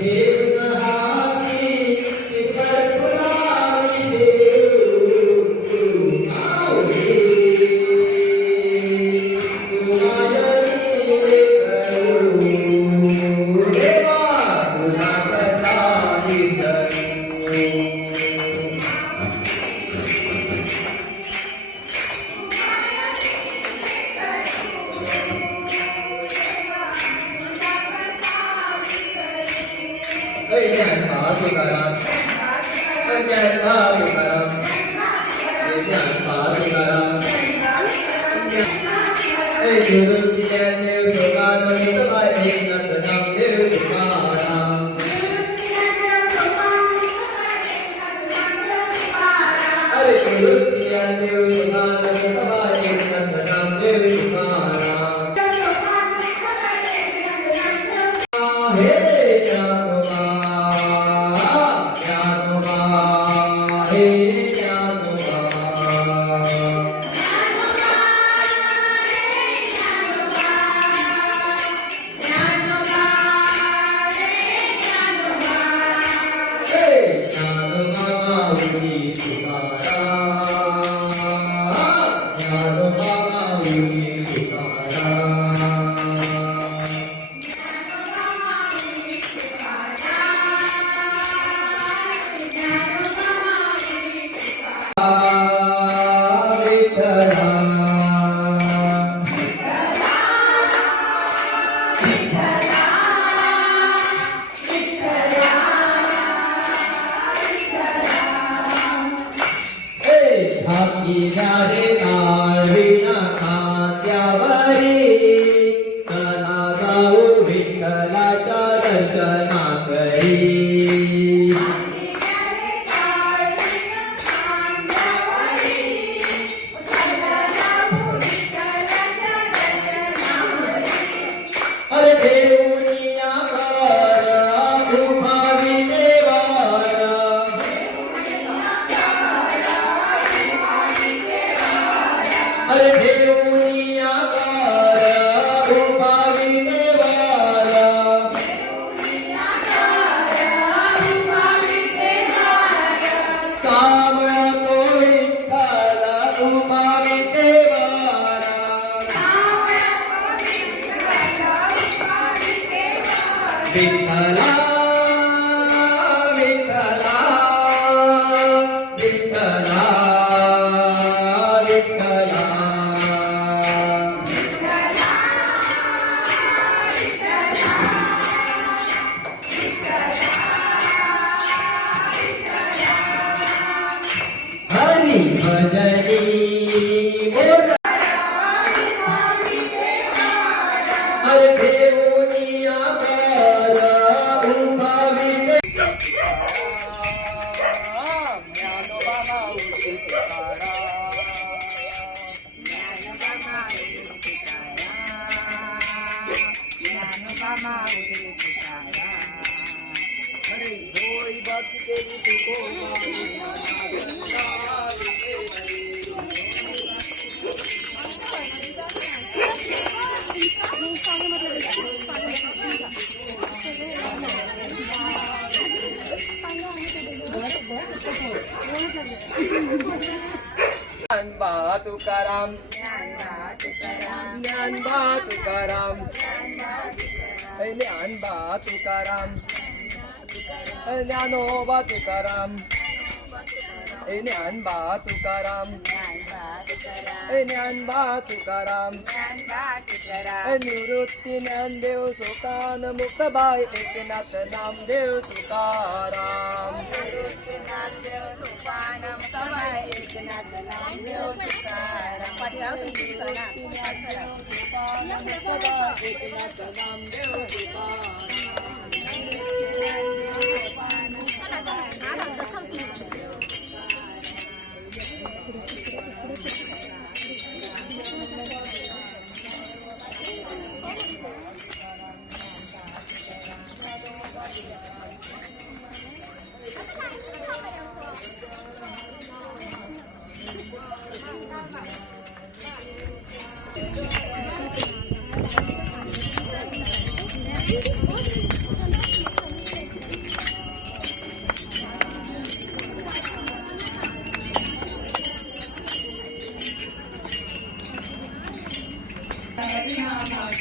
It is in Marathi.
Ele Thank you. 你 काळविना Dnyanba Tukaram Dnyanba Tukaram ऐ ज्ञानबा तुकाराम ऐ ज्ञानोबा तुकाराम ऐ ज्ञानबा तुकाराम ऐ ज्ञानबा तुकाराम ऐ निवृत्ती ज्ञानदेव सोकान मुक्तबाई एकनाथ नामदेव तुकाराम। एकनाथ नामदेव